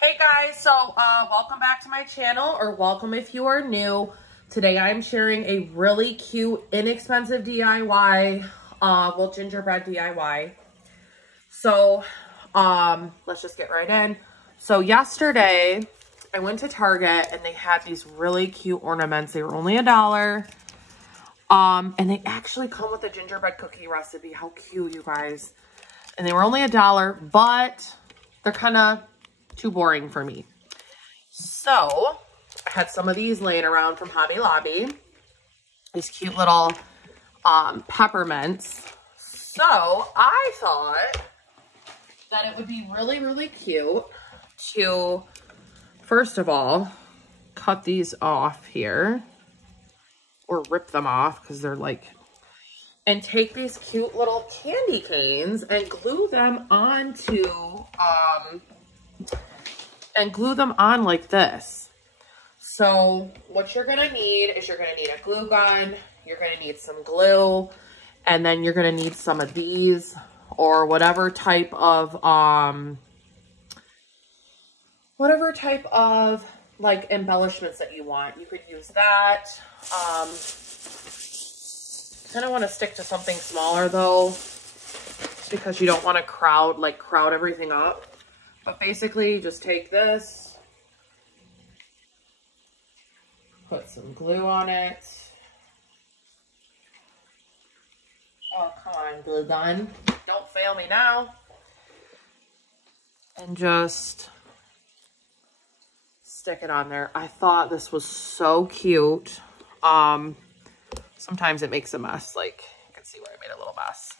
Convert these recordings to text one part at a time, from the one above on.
Hey guys, so welcome back to my channel, or welcome if you are new. Today I'm sharing a really cute, inexpensive DIY, gingerbread DIY. So, let's just get right in. So yesterday I went to Target and they had these really cute ornaments. They were only $1. And they actually come with a gingerbread cookie recipe. How cute, you guys. And they were only $1, but they're kind of too boring for me. So I had some of these laying around from Hobby Lobby. These cute little peppermints. So I thought that it would be really, really cute to, first of all, cut these off here. Or rip them off because they're like, and take these cute little candy canes and glue them onto, like this. So what you're gonna need is you're gonna need a glue gun, you're gonna need some glue, and then you're gonna need some of these or whatever type of like embellishments that you want. You could use that. Kind of want to stick to something smaller though, because you don't want to crowd everything up. But basically just take this, put some glue on it. Oh, come on, glue gun. Don't fail me now. And just stick it on there. I thought this was so cute. Sometimes it makes a mess. Like, you can see where I made a little mess.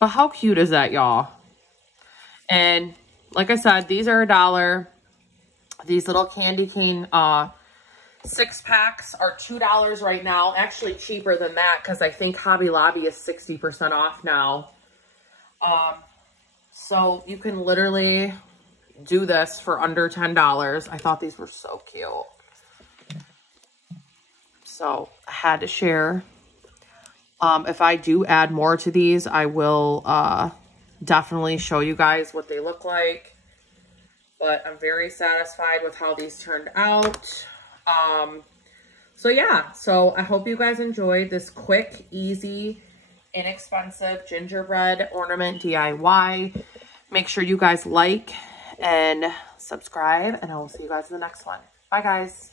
But how cute is that, y'all? And like I said, these are $1. These little candy cane 6-packs are $2 right now. Actually cheaper than that because I think Hobby Lobby is 60% off now. So you can literally do this for under $10. I thought these were so cute. So I had to share. If I do add more to these, I will definitely show you guys what they look like. But I'm very satisfied with how these turned out. So yeah, so I hope you guys enjoyed this quick, easy, inexpensive gingerbread ornament DIY. Make sure you guys like and subscribe, and I will see you guys in the next one. Bye, guys.